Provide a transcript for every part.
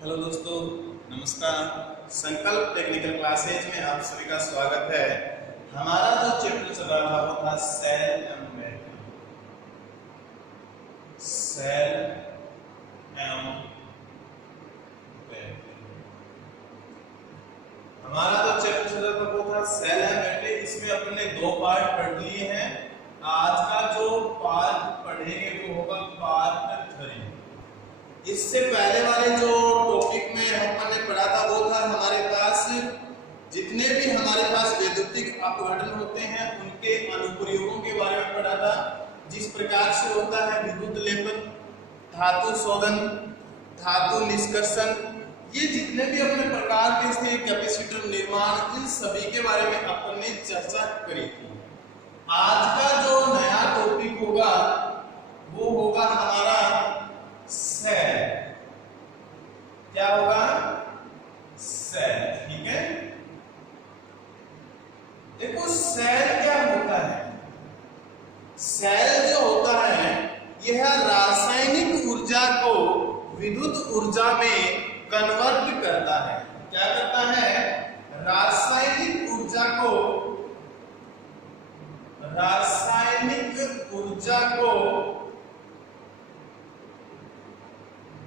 Hello दोस्तों, नमस्कार। संकल्प टेक्निकल क्लासेज में आप सभी का स्वागत है। हमारा जो चैप्टर चल रहा था वो था cell and battery. Cell and battery हमारा जो चैप्टर चल रहा था वो था सेल एंड बैटरी। इसमें अपने दो पार्ट पढ़ लिए हैं। आज का जो पार्ट पढ़ेंगे वो होगा पार्ट 3। इससे पहले वाले जो टॉपिक में हमने पढ़ा था वो था हमारे पास जितने भी हमारे पास वैद्युतिक अपघटन होते हैं उनके अनुप्रयोगों के बारे में पढ़ा था। जिस प्रकार से होता है विद्युत लेपन, धातु शोधन, धातु निष्कर्षण, ये जितने भी अपने प्रकार के थे, कैपेसिटर निर्माण, इन सभी के बारे में अपन ने चर्चा करी थी। आज का जो नया टॉपिक होगा वो होगा हमारा सेल। क्या होगा? सेल। ठीक है, देखो सेल क्या होता है। सेल जो होता है यह रासायनिक ऊर्जा को विद्युत ऊर्जा में कन्वर्ट करता है। क्या करता है? रासायनिक ऊर्जा को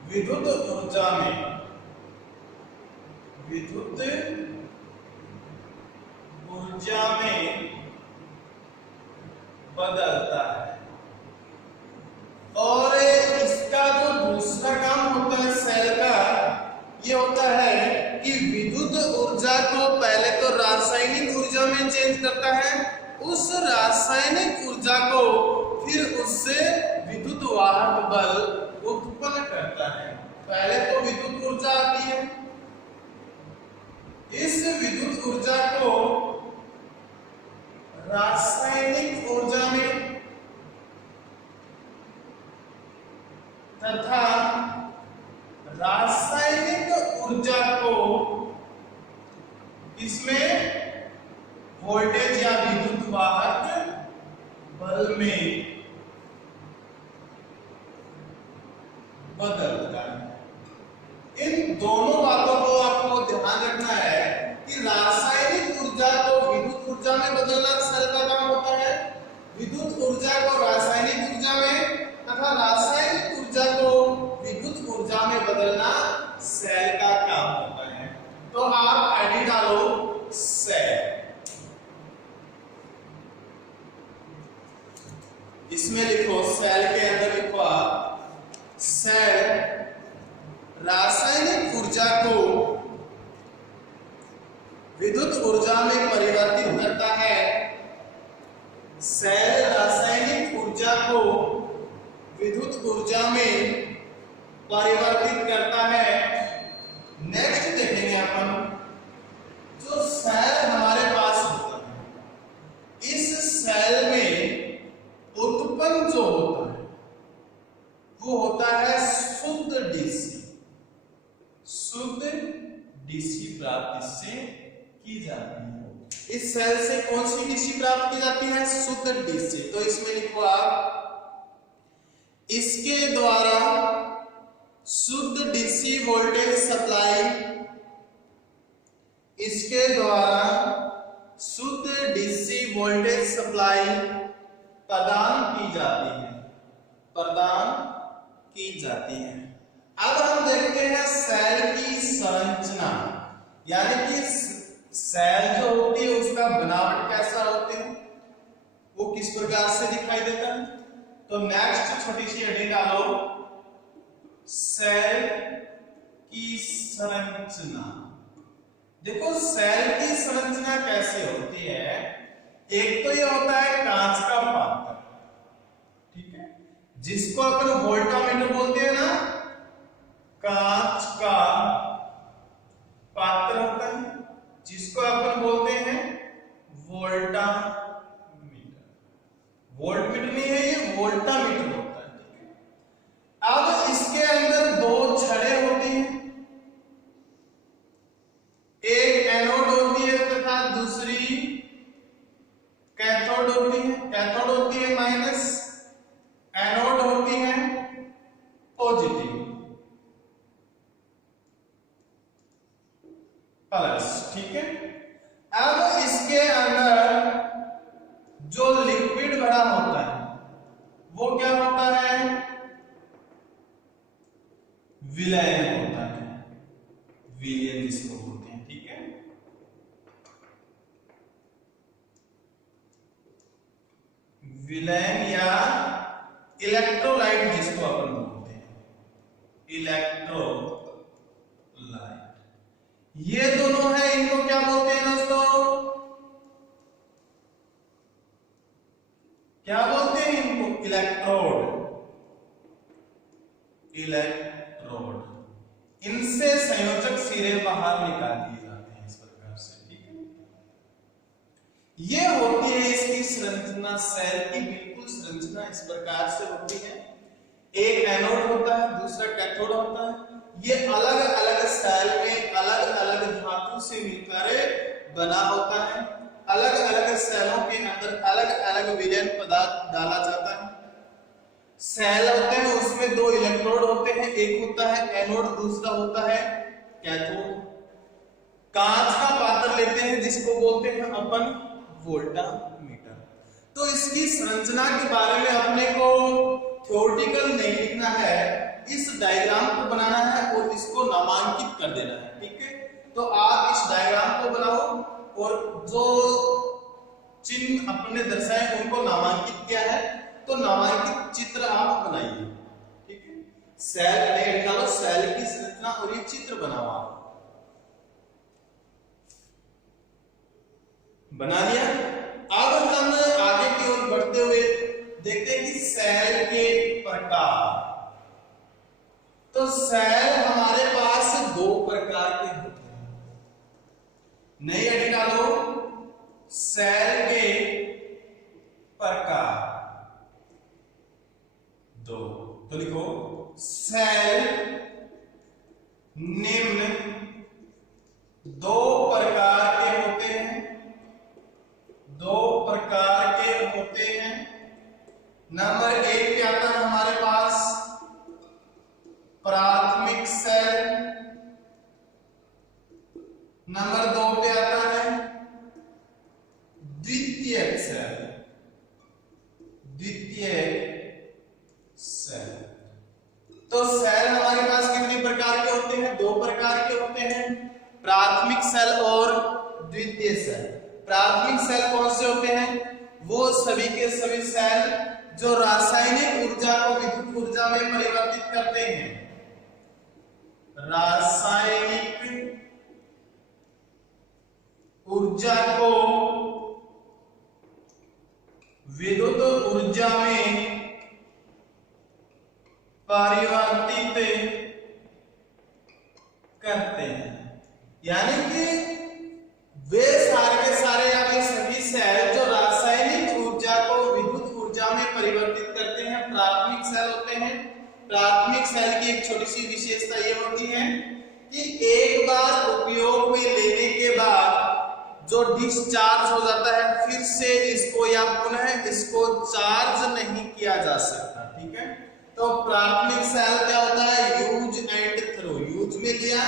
विद्युत ऊर्जा में बदलता है। और इसका जो दूसरा काम होता है सेल का, ये होता है कि विद्युत ऊर्जा को पहले तो रासायनिक ऊर्जा में चेंज करता है, उस रासायनिक ऊर्जा को फिर उससे विद्युत वाहक बल उत्पन्न करता है। पहले तो विद्युत ऊर्जा आती है, इस विद्युत ऊर्जा को रासायनिक ऊर्जा में तथा रासायनिक ऊर्जा को इसमें वोल्टेज या विद्युत वाहक बल में बदलता है। इन दोनों बातों को आपको ध्यान रखना है कि रासायनिक ऊर्जा को विद्युत ऊर्जा में बदलना सेल का काम होता है, विद्युत ऊर्जा को रासायनिक ऊर्जा में तथा रासायनिक ऊर्जा को विद्युत ऊर्जा में बदलना सेल का काम होता है। तो आप आईडी डालो सेल। इसमें लिखो, सेल के अंदर लिखो आप, सेल रासायनिक ऊर्जा को विद्युत ऊर्जा में परिवर्तित करता है। सेल रासायनिक ऊर्जा को विद्युत ऊर्जा में परिवर्तित करता है। नेक्स्ट देखेंगे अपन, जो सेल हमारे पास होता है, इस सेल में उत्पन्न जो होता है वो होता है शुद्ध डीसी प्राप्त इससे की जाती है। इस सेल से कौन सी डीसी प्राप्त की जाती है? शुद्ध डीसी। तो इसमें लिखो आप, इसके द्वारा शुद्ध डीसी वोल्टेज सप्लाई, इसके द्वारा शुद्ध डीसी वोल्टेज सप्लाई प्रदान की जाती है। अब हम देखते हैं सेल की संरचना, यानी कि सेल जो होती है उसका बनावट कैसा होती है, वो किस प्रकार से दिखाई देता है। तो नेक्स्ट छोटी सी हेडिंग डालो, सेल की संरचना। देखो सेल की संरचना कैसे होती है। एक तो ये होता है कांच का पात्र, ठीक है, जिसको अपन वोल्टामीटर बोलते हैं ना। कांच का पात्र होता है जिसको अपन बोलते हैं वोल्टामीटर। वोल्टमीटर नहीं है ये, वोल्टामीटर होता है, ठीक है। अब इसके अंदर दो छड़ें होती हैं, एक एनोड होती है तथा दूसरी कैथोड होती है। कैथोड होती है माइनस, एनोड होती है पॉजिटिव। विलयन होता है, विलयन जिसको बोलते हैं, ठीक है। विलयन या इलेक्ट्रोलाइट जिसको अपन बोलते हैं, इलेक्ट्रोलाइट, ये दोनों है, इनको क्या बोलते हैं दोस्तों, क्या बोलते हैं इनको, इलेक्ट्रोड, इलेक्ट्रोड। इनसे संयोजक सिरे बाहर निकाल दिए जाते हैं इस प्रकार से, ठीक है। ये होती है इसकी संरचना, सेल की बिल्कुल संरचना इस प्रकार से होती है। एक एनोड होता है, दूसरा कैथोड होता है। ये अलग अलग सेल में अलग अलग धातु से मिलकर बना होता है। अलग अलग सेलों के अंदर अलग अलग विलयन पदार्थ डाला जाता है। सेल होते हैं, उसमें दो इलेक्ट्रोड होते हैं, एक होता है एनोड, दूसरा होता है कैथोड। कांच का पात्र लेते हैं जिसको बोलते हैं अपन वोल्टामीटर। तो इसकी संरचना के बारे में अपने को थ्योरेटिकल नहीं लिखना है, इस डायग्राम को बनाना है और इसको नामांकित कर देना है, ठीक है। तो आप इस डायग्राम को बनाओ और जो चिन्ह अपने दर्शाए उनको नामांकित किया है, तो नामांकित चित्र आप बनाइए, ठीक है। सेल निकालो, सेल की संरचना और ये चित्र बनाओ आप। बना लिया। अब हम आगे की ओर बढ़ते हुए देखते हैं कि सेल के प्रकार। तो सेल हमारे पास दो प्रकार के होते हैं। नई ऐड निकालो, सेल के प्रकार दो। तो लिखो सेल निम्न दो प्रकार के होते हैं, दो प्रकार के होते हैं। नंबर एक क्या आता है हमारे पास, प्राथमिक सेल। नंबर दो पे आता है द्वितीयक सेल, द्वितीयक सेल। तो सेल हमारे पास कितने प्रकार के होते हैं, दो प्रकार के होते हैं, प्राथमिक सेल और द्वितीय सेल। प्राथमिक सेल कौन से होते हैं, वो सभी के सभी सेल जो रासायनिक ऊर्जा को विद्युत ऊर्जा में परिवर्तित करते हैं। रासायनिक ऊर्जा को विद्युत ऊर्जा में परिवर्तित करते हैं। यानी कि वे सारे के सारे या वे सभी सेल जो रासायनिक ऊर्जा को विद्युत ऊर्जा में परिवर्तित करते हैं, प्राथमिक सेल होते हैं। प्राथमिक सेल की एक छोटी सी विशेषता ये होती है कि एक बार उपयोग में लेने के बाद जो डिस्चार्ज हो जाता है, फिर से इसको या पुनः इसको चार्ज नहीं किया जा सकता, ठीक है। तो प्राथमिक सेल क्या होता है, यूज एंड थ्रो। यूज में लिया,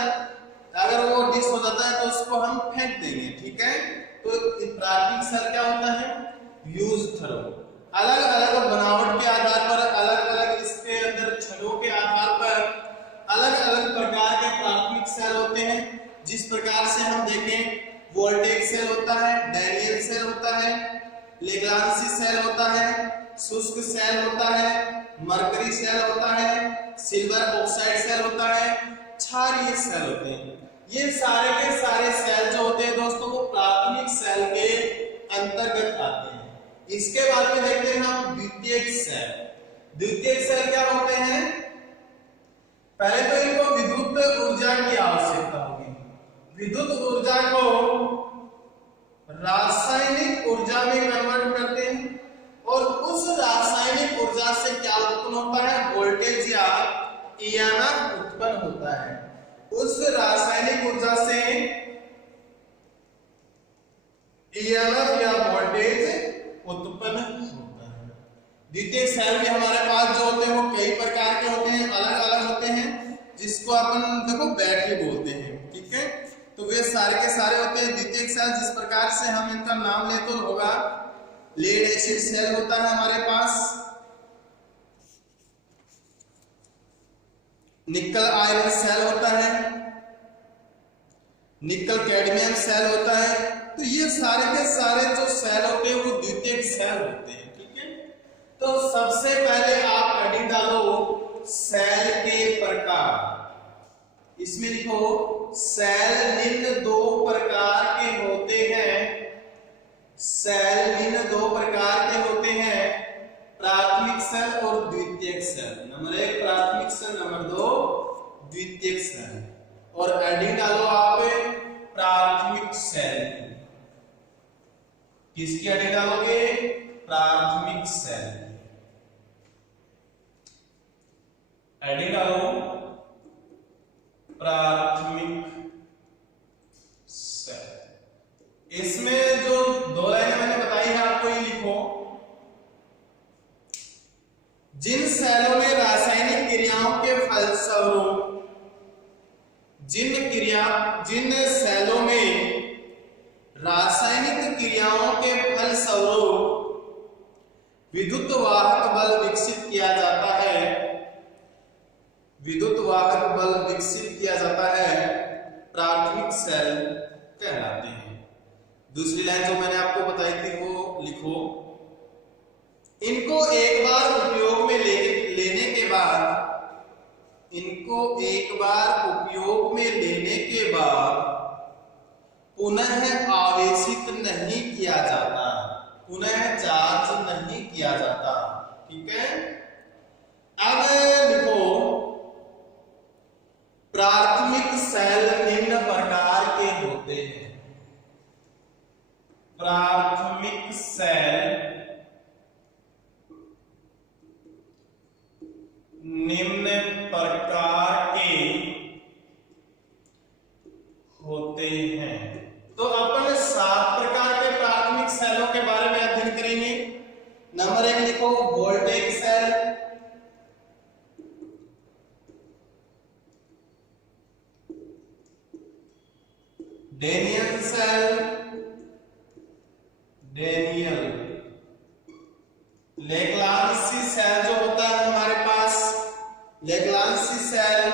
अगर वो डिस हो जाता है तो उसको हम फेंक देंगे, ठीक है। तो प्राथमिक सेल क्या होता है, यूज थ्रो। अलग अलग बनावट के आधार पर, अलग अलग इसके अंदर छड़ों के आधार पर अलग अलग प्रकार के प्राथमिक सेल होते हैं। जिस प्रकार से हम देखें, वोल्टेज सेल होता है, डैनियल सेल होता है, लेग्रांसी सेल होता है, शुष्क सेल होता है, मरकरी सेल होता है, सिल्वर ऑक्साइड सेल होता है, क्षारीय सेल होते हैं। ये सारे के सारे सेल जो होते हैं दोस्तों, वो प्राथमिक सेल के अंतर्गत आते हैं। इसके बाद में देखते हैं हम द्वितीयक सेल। द्वितीयक सेल क्या होते हैं, पहले तो इनको विद्युत ऊर्जा की आवश्यकता होगी। विद्युत ऊर्जा को रासायनिक ऊर्जा में कन्वर्ट करते हैं और उस रासायनिक ऊर्जा से क्या उत्पन्न होता है, वोल्टेज या ईएमएफ उत्पन्न होता है। उस रासायनिक ऊर्जा से ईएमएफ या वोल्टेज उत्पन्न होता है। द्वितीय सेल में हमारे पास जो होते हैं वो कई प्रकार के होते हैं, अलग अलग होते हैं, जिसको अपन देखो बैटरी बोलते हैं, ठीक है। तो वे सारे के सारे होते हैं द्वितीयक सेल। जिस प्रकार से हम इनका नाम ले तो होगा, लेड एसिड सेल होता है हमारे पास, निकल आयरन सेल होता है, निकल कैडमियम सेल होता है। तो ये सारे के सारे जो सेल होते हैं वो द्वितीयक सेल होते हैं, ठीक है। तो सबसे पहले आप हेडिंग डालो सेल के प्रकार। इसमें लिखो सेल निम्न दो प्रकार के होते हैं। सेल निम्न दो प्रकार के होते हैं, प्राथमिक सेल और द्वितीयक सेल। नंबर 1 प्राथमिक सेल, नंबर 2 द्वितीयक सेल। और हेडिंग डालो आप प्राथमिक सेल। किसकी हेडिंग डालोगे? प्राथमिक सेल। हेडिंग डालो प्राथमिक सेल। इसमें जो दो लाइनें मैंने बताई है आपको ये लिखो। जिन सेलों में रासायनिक क्रियाओं के फलस्वरूप जिन सेलों में रासायनिक क्रियाओं के फलस्वरूप विद्युत वाहक बल विकसित किया जाता है, विद्युत वाहक बल विकसित किया जाता है, प्राथमिक सेल कहलाते हैं। दूसरी लाइन जो मैंने आपको बताई थी वो लिखो। इनको एक बार उपयोग में लेने के बाद, इनको एक बार उपयोग में लेने के बाद पुनः आवेशित नहीं किया जाता, पुनः चार्ज नहीं किया जाता, ठीक है। अब लिखो प्राथमिक सेल निम्न प्रकार के होते हैं। प्राथमिक सेल निम्न प्रकार के होते हैं। तो अपन 7 प्रकार के प्राथमिक सेलों के बारे में अध्ययन करेंगे। नंबर 1 लिखो voltage cell, Daniell cell, Daniell, Leclanche cell जो होता है हमारे पास, लेग्रांजी सेल,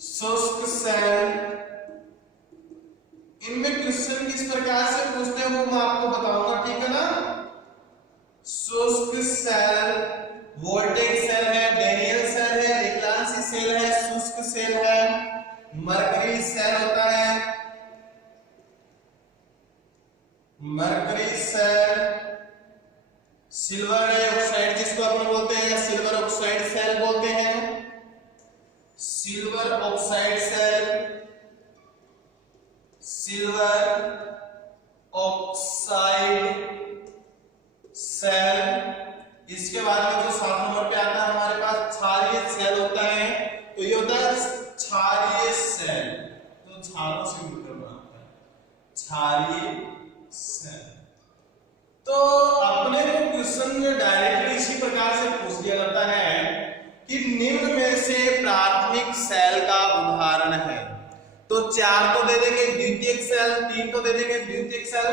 शुष्क सेल। इनमें क्वेश्चन किस प्रकार से पूछते हैं वो मैं आपको बताऊंगा, ठीक है ना। शुष्क सेल, वोल्टेज सेल है, डेनियल सेल है, लेग्रांजी सेल है, शुष्क सेल है, मरकरी सेल होता है, मरकरी सेल, सिल्वर डाइऑक्साइड जिसको अपन बोलते हैं या सिल्वर ऑक्साइड सेल बोलते हैं, silver oxide cell, silver oxide cell. इसके बाद में जो 7 नंबर पे आता है हमारे पास क्षारीय सेल होता है। तो ये होता है क्षारीय सेल, तो क्षारों से मिलकर बनाता है क्षारीय सेल। तो अपने को क्वेश्चन में डायरेक्टली इसी प्रकार से पूछ दिया जाता है कि निम्न में से प्राथमिक सेल का उदाहरण है। तो 4 तो दे देंगे द्वितीयक सेल, 3 तो दे देंगे द्वितीयक सेल,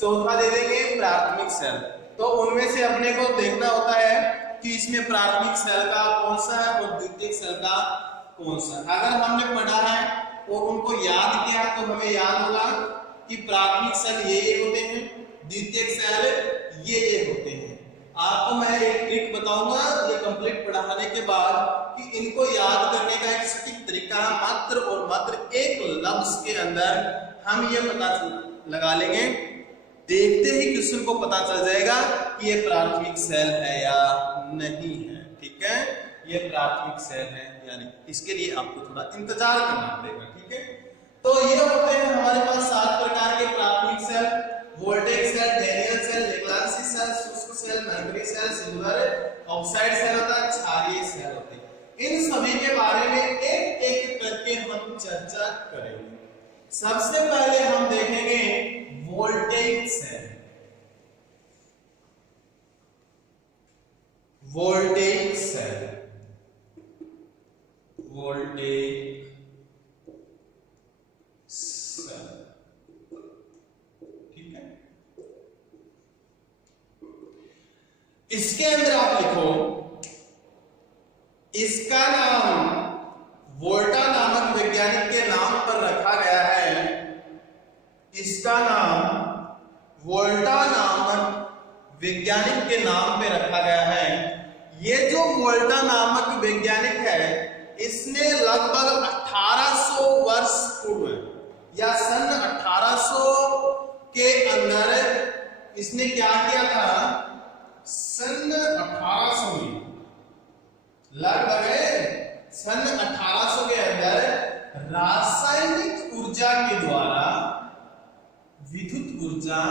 चौथा दे देंगे प्राथमिक सेल। तो उनमें से अपने को देखना होता है कि इसमें प्राथमिक सेल का कौन सा है और द्वितीयक सेल का कौन सा। अगर हमने पढ़ा है और उनको याद किया तो हमें याद होगा कि प्राथमिक सेल ये होते हैं, द्वितीयक सेल ये होते हैं। आपको मैं एक ट्रिक बताऊंगा ये कंप्लीट पढ़ाने के बाद कि इनको याद करने का एक सटीक तरीका मात्र और मात्र एक लफ्ज के अंदर हम ये पता लगा लेंगे। देखते ही क्वेश्चन को पता चल जाएगा कि ये प्राथमिक सेल है या नहीं है, ठीक है। ये प्राथमिक सेल है यानी इसके लिए आपको थोड़ा इंतजार करना पड़ेगा, ठीक है। तो ये होते हैं हमारे पास 7 प्रकार के प्राथमिक cell, voltage cell, Daniell cell, Leclanche cell, शुष्क cell, mercury cell, silver oxide cell होता है, क्षारीय सेल होते हैं। इन सभी के बारे में एक एक करके हम चर्चा करेंगे। सबसे पहले हम देखेंगे voltage cell. Voltage cell, voltage cell, ठीक है। इसके अंदर आप लिखो, इसका नाम वोल्टा नामक वैज्ञानिक के नाम पर रखा गया है। इसका नाम वोल्टा नामक वैज्ञानिक के नाम पे रखा गया है। ये जो वोल्टा नामक वैज्ञानिक है, इसने लगभग 1800 वर्ष पूर्व या सन 1800 के अंदर इसने क्या किया था? सन 1800 में, लगभग सन 1800 के अंदर रासायनिक ऊर्जा के द्वारा विद्युत ऊर्जा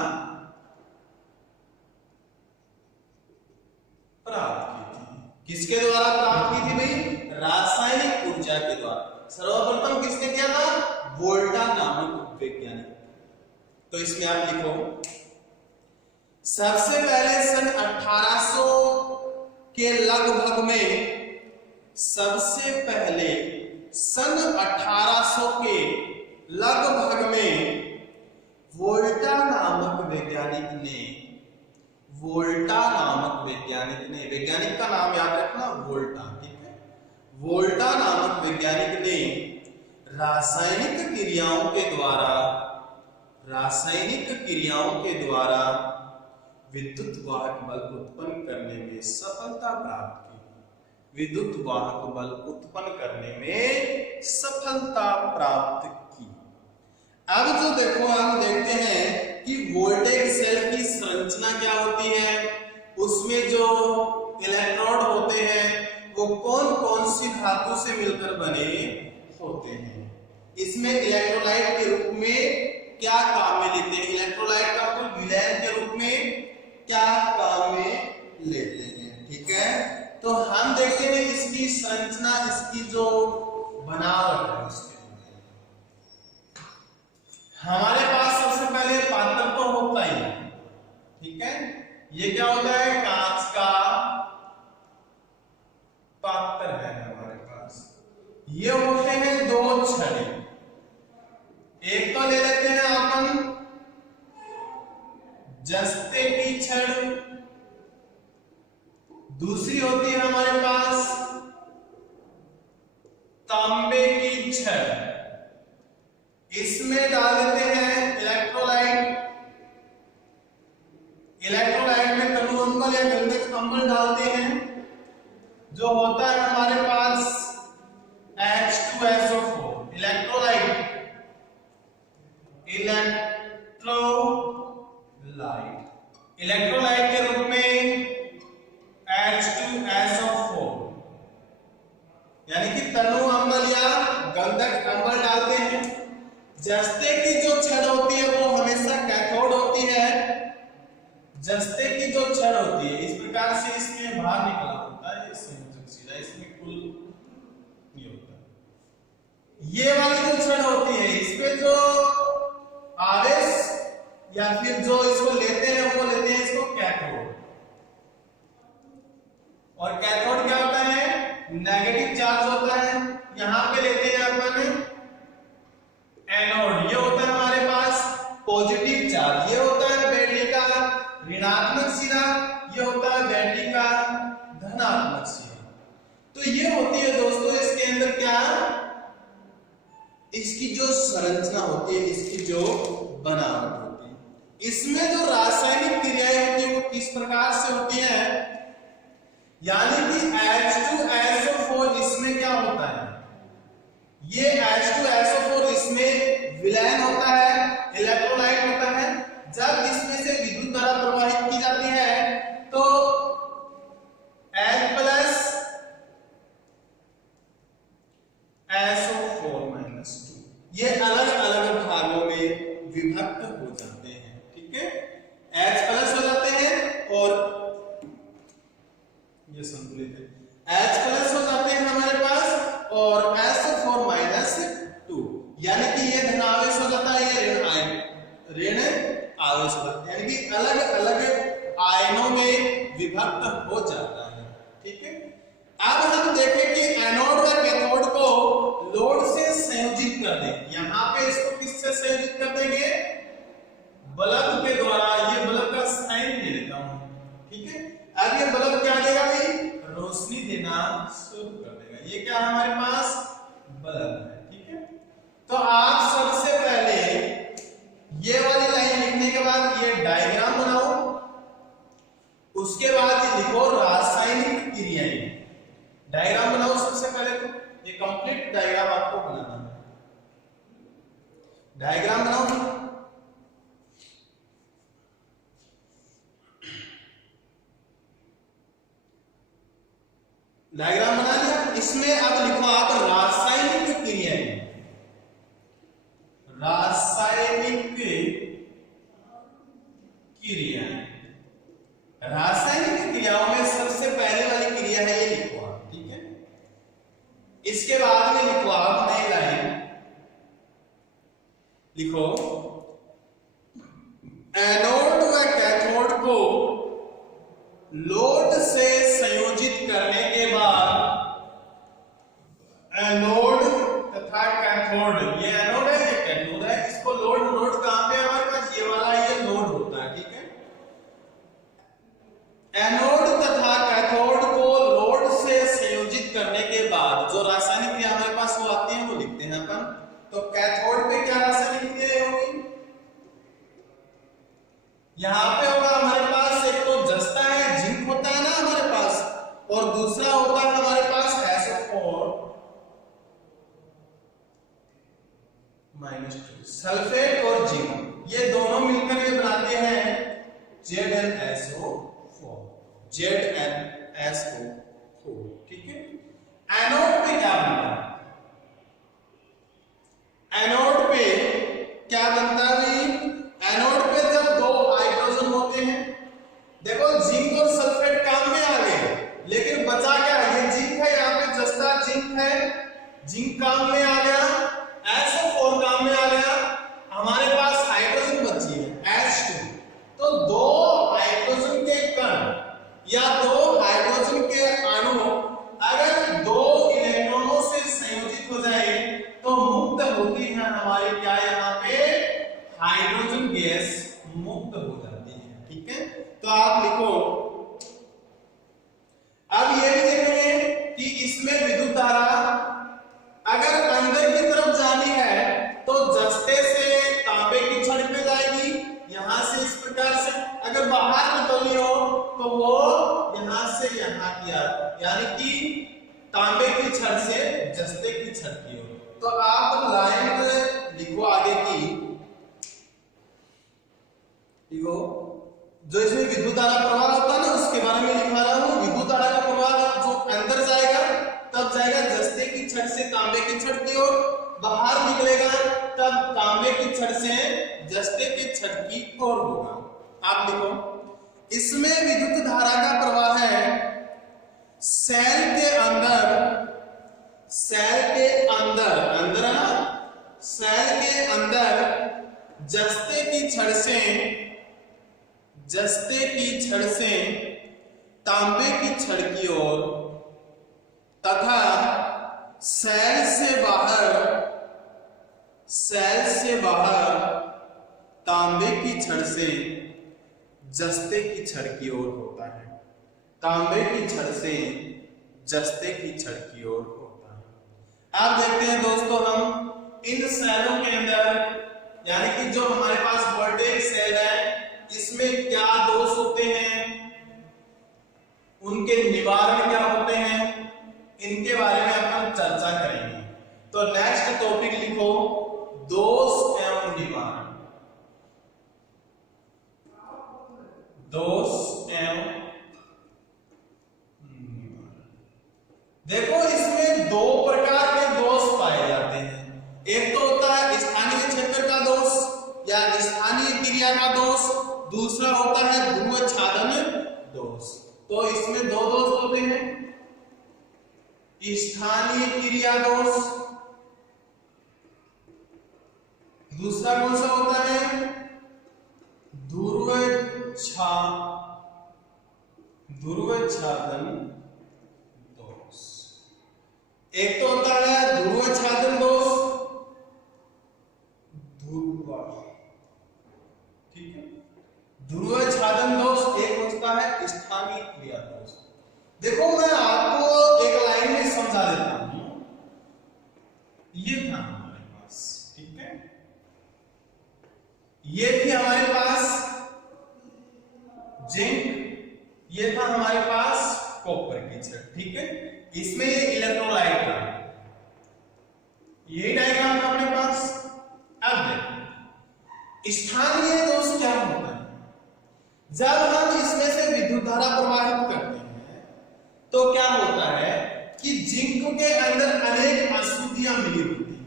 प्राप्त की थी। किसके द्वारा प्राप्त की थी भाई? रासायनिक ऊर्जा के द्वारा। सर्वप्रथम किसने किया था? वोल्टा नामक वैज्ञानिक। तो इसमें आप लिखो, सबसे पहले सन 1800 के लगभग में, सबसे पहले सन 1800 के लगभग में वोल्टा नामक वैज्ञानिक ने, वोल्टा नामक वैज्ञानिक ने, वैज्ञानिक का नाम याद रखना वोल्टा, ठीक है? वोल्टा नामक वैज्ञानिक ने रासायनिक क्रियाओं के द्वारा, रासायनिक क्रियाओं के द्वारा विद्युत वाहक बल उत्पन्न करने में सफलता प्राप्त की। विद्युत वाहक बल उत्पन्न करने में सफलता प्राप्त की। अब जो देखो, हम देखते हैं कि वोल्टेज सेल की संरचना क्या होती है, उसमें जो इलेक्ट्रोड होते हैं वो कौन कौन सी धातु से मिलकर बने होते हैं। इसमें इलेक्ट्रोलाइट के रूप में क्या काम में लेते हैं? इलेक्ट्रोलाइट का कुल विलयन के रूप में क्या काम में लेते हैं, ठीक है? तो हम देखते हैं इसकी संरचना, इसकी जो बनावट है, उसके हमारे पास सबसे पहले पात्र तो होता ही है, ठीक है? ये क्या होता है? कांच का पात्र है हमारे पास। ये होते हैं दो छड़ी। एक तो ले लेते हैं अपन जस्ते की छड़, दूसरी होती है हमारे पास तांबे की छड़। इसमें डाल देते हैं इलेक्ट्रोलाइट। इलेक्ट्रोलाइट में तनु अम्ल या गंधक अम्ल डालते हैं, जो होता है हमारे पास H2SO4। इलेक्ट्रोलाइट, इलेक्ट्रोलाइट के रूप में H2SO4, यानी कि तनु अम्ल या गंधक अम्ल डालते हैं। जस्ते की जो छड़ होती है वो हमेशा कैथोड होती है। जस्ते की जो छड़ होती है इस प्रकार से इसमें बाहर निकला होता है, सीधा, इसमें कुल नहीं होता। ये वाली जो छड़ होती है इसमें जो आवेश या फिर जो इसको लेते हैं वो लेते हैं इसको कैथोड। और कैथोड क्या होता है? नेगेटिव चार्ज होता है। यहां पे लेते हैं अपन एनोड। ये होता है हमारे पास पॉजिटिव चार्ज। ये होता है बैटरी का ऋणात्मक सिरा, ये होता है बैटरी का धनात्मक सिरा। तो ये होती है दोस्तों इसके अंदर क्या, इसकी जो संरचना होती है, इसकी जो बनावट होती है। इसमें जो रासायनिक क्रियाएं होती है वो किस प्रकार से होती है, यानी कि H2SO4 इसमें क्या होता है, ये H2SO4 इसमें विलयन होता है, इलेक्ट्रोलाइट होता है। जब इसमें से विद्युत धारा प्रवाहित की जाती है तो H+SO4-2 ये अलग अलग भागों में विभक्त हो जाते हैं, ठीक है? H+ हो जाते हैं और ये संतुलित है। H+ हो जाते हैं हमारे पास और SO4-2, यानी कि ये धनावेश हो जाता है, ये ऋण आवेश हो जाता है, यानी कि अलग अलग आयनों में विभक्त हो जाता है, ठीक है? अब हम देखें कि एनोड व कैथोड को लोड से संयोजित कर दें। यहां पे इसको किससे संयोजित कर देंगे? बल्ब के द्वारा। ये बल्ब का साइन ले लेता हूं, ठीक है? अब ये ये क्या है हमारे पास, बल्ब है। ठीक है, तो आप सबसे पहले ये वाली लाइन लिखने के बाद ये डायग्राम बनाओ, उसके बाद लिखो रासायनिक क्रियाएं। डायग्राम बनाओ सबसे पहले, तो ये कंप्लीट डायग्राम आपको बनाना है। डायग्राम बनाओ। डायग्राम बना लिया, इसमें अब लिखो आप रासायनिक क्रियाएं। रासायनिक क्रियाएं, रासायनिक क्रियाओं में सबसे पहले वाली क्रिया है ये लिखो आप। ठीक है, इसके बाद में लिखो आप नई लाइन, लिखो एनोड व कैथोड को लोड से संयोजित करने के बाद, एनोड तथा कैथोड, ये एनोड है ये कैथोड है, इसको लोड कहां पे हमारे पास, ये वाला ये लोड होता है। ठीक है, एनोड तथा कैथोड को लोड से संयोजित करने के बाद जो रासायनिक क्रिया हमारे पास वो आती है वो लिखते हैं अपन। तो कैथोड पे क्या रासायनिक क्रिया होगी, यहां पे होगा हमारे पास एक तो जस्ता है, जिंक होता है ना हमारे पास, और दूसरा होता है हमारे पास SO4 -2, सल्फेट और जिंक, ये दोनों मिलकर ये बनाते हैं ZnSO4, ZnSO4। ठीक है, एनोड पे क्या बनता है, एनोड पे क्या बनता है भाई, एनोड पे जब दो हाइड्रोजन होते हैं, देखो जिंक और सल्फेट काम में आ गए, लेकिन बचा क्या, ये जिंक है, यहाँ पे जस्ता जिंक है, जिंक काम में आ गया, SO4 काम में आ गया, हमारे पास हाइड्रोजन बची है H2। तो दो हाइड्रोजन के कण या दो हाइड्रोजन के अणु अगर दो इलेक्ट्रॉनों से संयोजित हो जाए तो मुक्त होती है हमारी क्या, यहाँ पे हाइड्रोजन गैस मुक्त हो जाती है। ठीक है, तो आप लिखो, अब ये भी देखेंगे कि इसमें विद्युत धारा अगर अंदर की तरफ जानी है तो जस्ते से तांबे की छड़ पे जाएगी, यहां से इस प्रकार से, अगर बाहर निकलनी हो तो वो यहां से यहां की, यानी कि तांबे की छड़ से जस्ते की छड़ की ओर। तो आप लाइन लिखो आगे की, लिखो जो इसमें विद्युत धारा प्रवाह होता है ना उसके बारे में लिखवा रहा हूं। विद्युत धारा का प्रवाह जो अंदर जाएगा तब जाएगा जस्ते की छड़ से तांबे की छड़ की ओर, बाहर निकलेगा तब तांबे की छड़ से जस्ते की छड़ की ओर होगा। आप लिखो, इसमें विद्युत धारा का प्रवाह है सेल के अंदर, सेल के अंदर, अंदर है ना, सेल के अंदर जस्ते की छड़ से, जस्ते की छड़ से तांबे की छड़ की ओर तथा सेल से बाहर, सेल से बाहर तांबे की छड़ से जस्ते की छड़ की ओर होता है, तांबे की छड़ से जस्ते की छड़ की ओर होता है। आप देखते हैं दोस्तों, हम इन सेलों के अंदर, यानी कि जो हमारे पास वोल्टेज सेल है, इसमें क्या दोष होते हैं, उनके निवारण क्या होते हैं, इनके बारे में अपन चर्चा करेंगे। तो नेक्स्ट टॉपिक लिखो, दोष एवं निवारण। दोष एवं निवारण। देखो इसमें दो प्रकार के दोष पाए जाते हैं। एक तो होता है स्थानीय क्षेत्र का दोष या स्थानीय क्रिया का दोष, दूसरा होता है ध्रुव छादन दोष। तो इसमें दो दोष होते हैं, स्थानीय क्रिया दोष, दूसरा कौन सा होता है, ध्रुव छादन दोष। एक तो होता है ध्रुव छादन दोष, ठीक है, ध्रुव छादन दोष। एक होता है स्थानीय क्रिया दोष। देखो मैं आपको एक लाइन में समझा देता हूं। जिंक, ये था हमारे पास कॉपर की छड़, ठीक है। इसमें ये इलेक्ट्रोलाइट था, यही डायग्राम था अपने पास। अब देखो स्थानीय दोष क्या होता है, जब हम इसमें से विद्युत धारा प्रवाहित करते हैं तो क्या होता है कि जिंक के अंदर अनेक अशुद्धियां मिली होती हैं,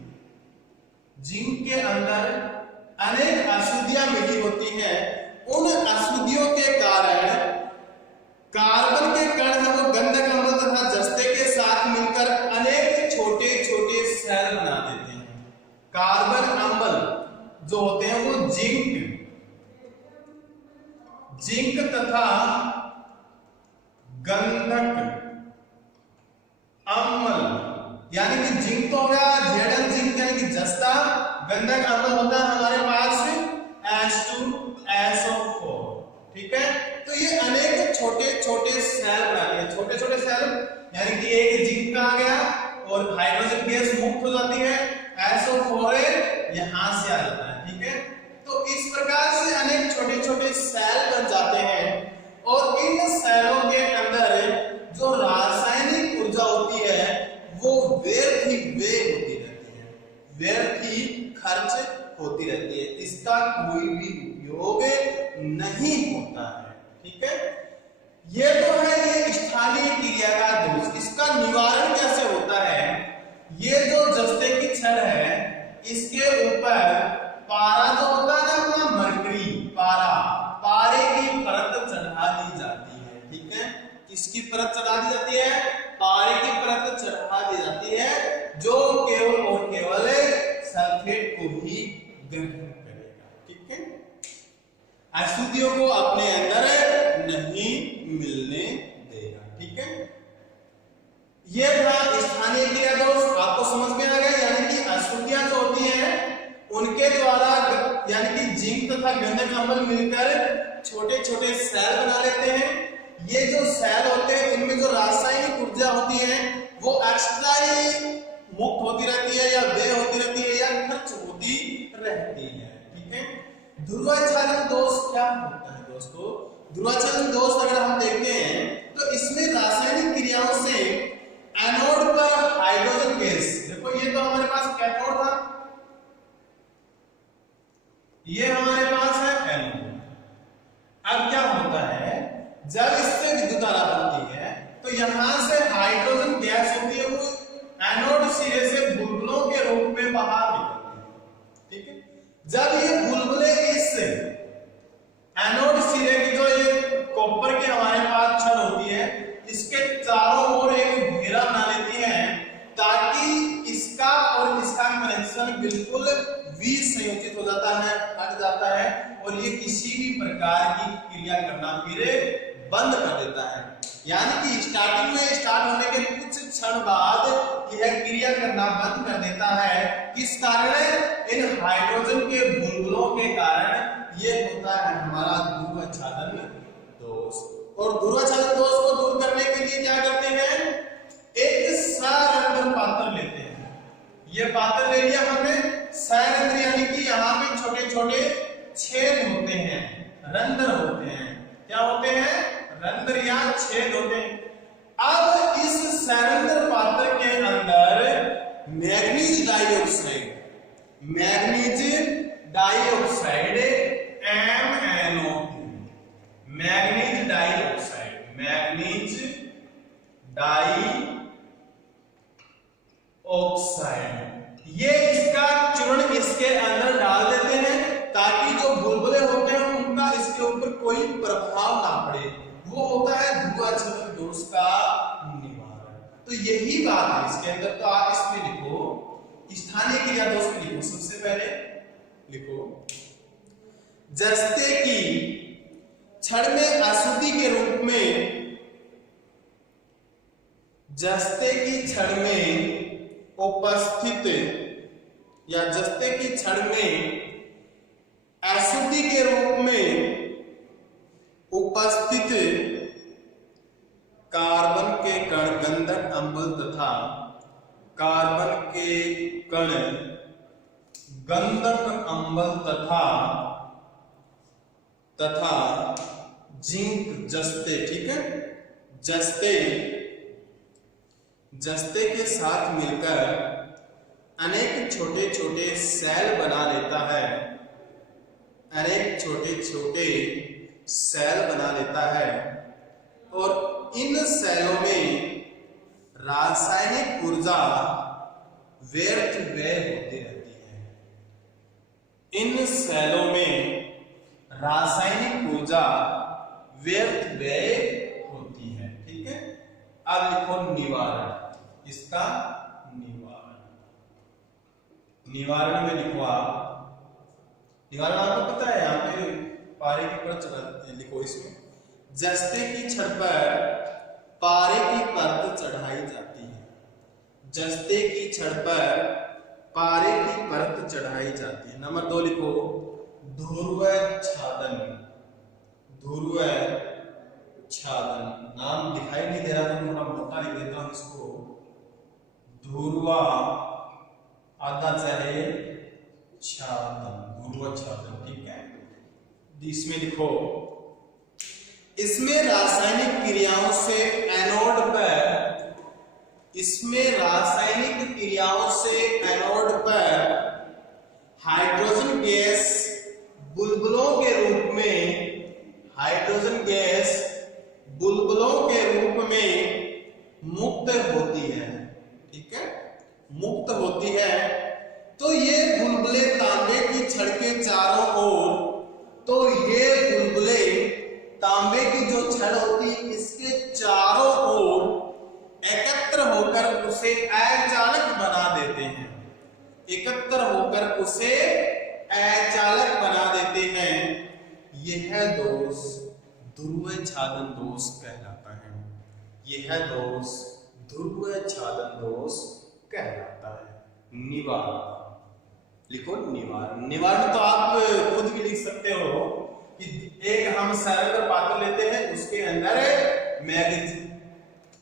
जिंक के अंदर अनेक अशुद्धियां मिली होती हैं। उन अशुद्धियों के कारण कार्बन के कण है वो गंधक अम्ल तथा जस्ते के साथ मिलकर अनेक छोटे छोटे सेल बना देते हैं। कार्बन अम्ल जो होते हैं वो जिंक तथा गंधक अम्ल, यानी कि जिंक तो हो गया Zn जिंक यानी कि जस्ता, गंधक अम्ल होता है हमारे पास H2SO4, ठीक है। तो ये अनेक छोटे छोटे सेल बनाते हैं, छोटे छोटे सेल, यानी कि एक जिंक का आ गया और हाइड्रोजन गैस मुक्त हो जाती है, SO4 यहां से आ जाता है, ठीक है। तो इस प्रकार से अनेक छोटे छोटे सेल बन जाते हैं और इन सेलों के अंदर जो रासायनिक ऊर्जा होती है वो व्यर्थ ही व्यय होती रहती है, व्यर्थ ही खर्च होती रहती है, इसका कोई भी उपयोग नहीं होता है, ठीक है। ये तो है ये स्थानीय क्रिया का दोष। इसका निवारण कैसे होता है, ये जो जस्ते की छड़ है इसके ऊपर पारा जो होता है ना अपना मरकरी पारे की परत चढ़ा दी जाती है, ठीक है। किसकी परत चढ़ा दी जाती है, पारे की परत चढ़ा दी जाती है, जो केवल और केवल सल्फेट को ही ग्रहण करेगा, ठीक है, अशुद्धियों को अपने अंदर नहीं मिलने देगा, ठीक है। यह था स्थानीय क्रिया दोष, आपको समझ में आ गया। यानी कि अशुद्धियां जो होती हैं उनके द्वारा यानी कि जिंक तथा गंधक अम्ल मिलकर छोटे छोटे सेल बना लेते हैं। ये जो सेल होते हैं इनमें जो रासायनिक ऊर्जा होती है वो एक्स्ट्रा ही मुक्त होती रहती है या व्यय होती रहती है या खर्च होती रहती है, ठीक है। ध्रुवाच्छादन दोष क्या होता है दोस्तों, ध्रुवाच्छादन दोष अगर हम देखते हैं तो इसमें रासायनिक क्रियाओं से एनोड पर हाइड्रोजन गैस, देखो ये तो हमारे पास कैथोड था, ये हमारे पास है एनोड। अब क्या होता है जब इससे विद्युत धारा बनती है तो यहां से हाइड्रोजन गैस होती है वो एनोड सिरे से बुलबुलों के रूप में बाहर निकलती है, ठीक है। जब ये बुलबुले इस एनोड सिरे की जो ये कॉपर की हमारे पास छड़ होती है इसके चारों ओर एक घेरा बना लेती है ताकि इसका और इसका कनेक्शन बिल्कुल विसंयोजित हो जाता है, हट जाता है और ये किसी भी प्रकार की क्रिया करना फिर बंद कर देता है। यानी कि स्टार्टिंग में स्टार्ट होने के कुछ क्षण बाद यह क्रिया करना बंद कर देता है। किस कारण, इन हाइड्रोजन के बुलबुलों के कारण ये होता है हमारा ध्रुवाच्छादन दोष। और ध्रुवाच्छादन दोष को दूर करने के लिए क्या करते हैं, एक सरंध्र पात्र लेते हैं। ये पात्र ले लिया हमने, सरंध्र यानी कि यहाँ पे छोटे छोटे छेद होते हैं, रंध्र होते हैं, क्या होते हैं, रंध्र या छेद होते हैं। अब इस सरंध्र पात्र के अंदर manganese dioxide MnO2, manganese dioxide ये इसका चूर्ण इसके अंदर डाल देते हैं ताकि जो बुलबुले होते हैं उनका इसके ऊपर कोई प्रभाव ना पड़े। वो होता है ध्रुवाच्छादन दोष का निवारण। तो यही बात है इसके अंदर। तो आप इसमें लिखो, स्थानीय क्रिया दोष में लिखो, सबसे पहले लिखो जस्ते की छड़ में अशुद्धि के रूप में, जस्ते की छड़ में उपस्थित या जस्ते की छड़ में अशुद्धि के रूप में उपस्थित कार्बन के कण गंधक अम्ल तथा कार्बन के कण गंधक अम्ल तथा जिंक, जस्ते, ठीक है, जस्ते, जस्ते के साथ मिलकर अनेक छोटे छोटे सेल बना लेता है, अनेक छोटे छोटे सेल बना लेता है और इन सेलों में रासायनिक ऊर्जा व्यर्थ व्यय होती रहती है। इन सेलों में रासायनिक ऊर्जा व्यर्थ व्यय होती है, ठीक है। अब लिखो निवारण, इसका निवारण, निवारण में लिखो आप, निवारण आपको पता है, यहाँ पे पारे की परत लिखो। इसमें जस्ते की छड़ पर पारे की परत चढ़ाई जाती है, जस्ते की छड़ पर पारे की परत चढ़ाई जाती है। नंबर 2 लिखो ध्रुव छादन, ध्रुव छादन, नाम दिखाई नहीं दे रहा तो थोड़ा मोटा लिख देता हूं इसको, ध्रुवा आधा चाहे छादन, ध्रुव छादन, ठीक है। इसमें लिखो इसमें रासायनिक क्रियाओं से एनोड पर, इसमें रासायनिक क्रियाओं से एनोड पर हाइड्रोजन गैस बुलबुलों के रूप में, हाइड्रोजन गैस बुलबुलों के रूप में मुक्त होती है, ठीक है, मुक्त होती है। तो ये बुलबुले तांबे की छड़ के चारों ओर, तो ये बुलबुले तांबे की जो छड़ होती है इसके चारों ओर एकत्र होकर उसे अचालक बना देते हैं, एकत्र होकर उसे अचालक बना देते हैं। यह दोष ध्रुव छादन दोष कहलाता है, यह दोष ध्रुव छादन दोष कहलाता है। निवारण लिखो, निवारण, निवारण तो आप खुद भी लिख सकते हो कि एक हम सरल पात्र लेते हैं, उसके अंदर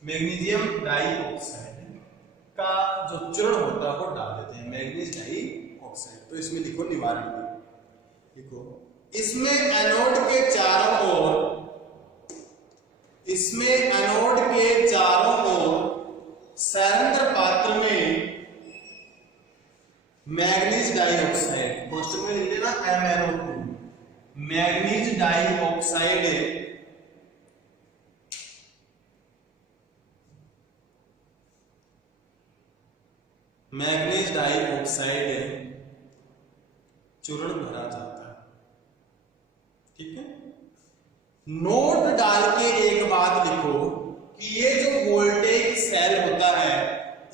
मैग्नीशियम डाइऑक्साइड का जो चूर्ण होता है वो डाल देते हैं, मैग्नीज डाइऑक्साइड। तो इसमें लिखो निवारण, लिखो इसमें एनोड के चारों ओर, इसमें एनोड के चारों ओर सैलेंडर पात्र में मैग्नीज डाइऑक्साइड, क्वेश्चन में लिख देना MnO2, manganese dioxide manganese dioxide चूर्ण भरा जाता है, ठीक है। नोट डाल के एक बात लिखो कि ये जो वोल्टेज सेल होता है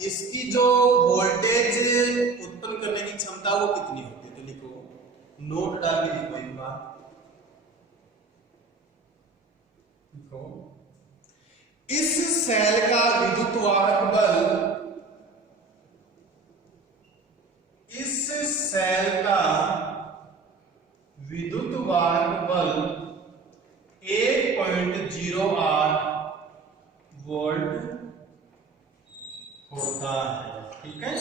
इसकी जो वोल्टेज उत्पन्न करने की क्षमता वो कितनी होती है, तो लिखो, नोट डाल के लिखो एक बात, लिखो इस सेल का विद्युत वाहक बल, इस सेल का विद्युत वाहक बल 1.08 वोल्ट होता है, ठीक है।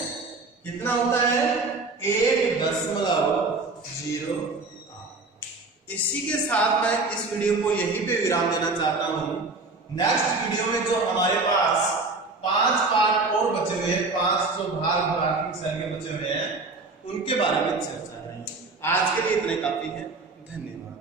कितना होता है, 1.08। इसी के साथ मैं इस वीडियो को यहीं पे विराम देना चाहता हूं। नेक्स्ट वीडियो में जो हमारे पास 5 पार्ट और बचे हुए हैं, 5 जो भाग सेल के बचे हुए हैं उनके बारे में चर्चा करेंगे। आज के लिए इतने काफी है, धन्यवाद।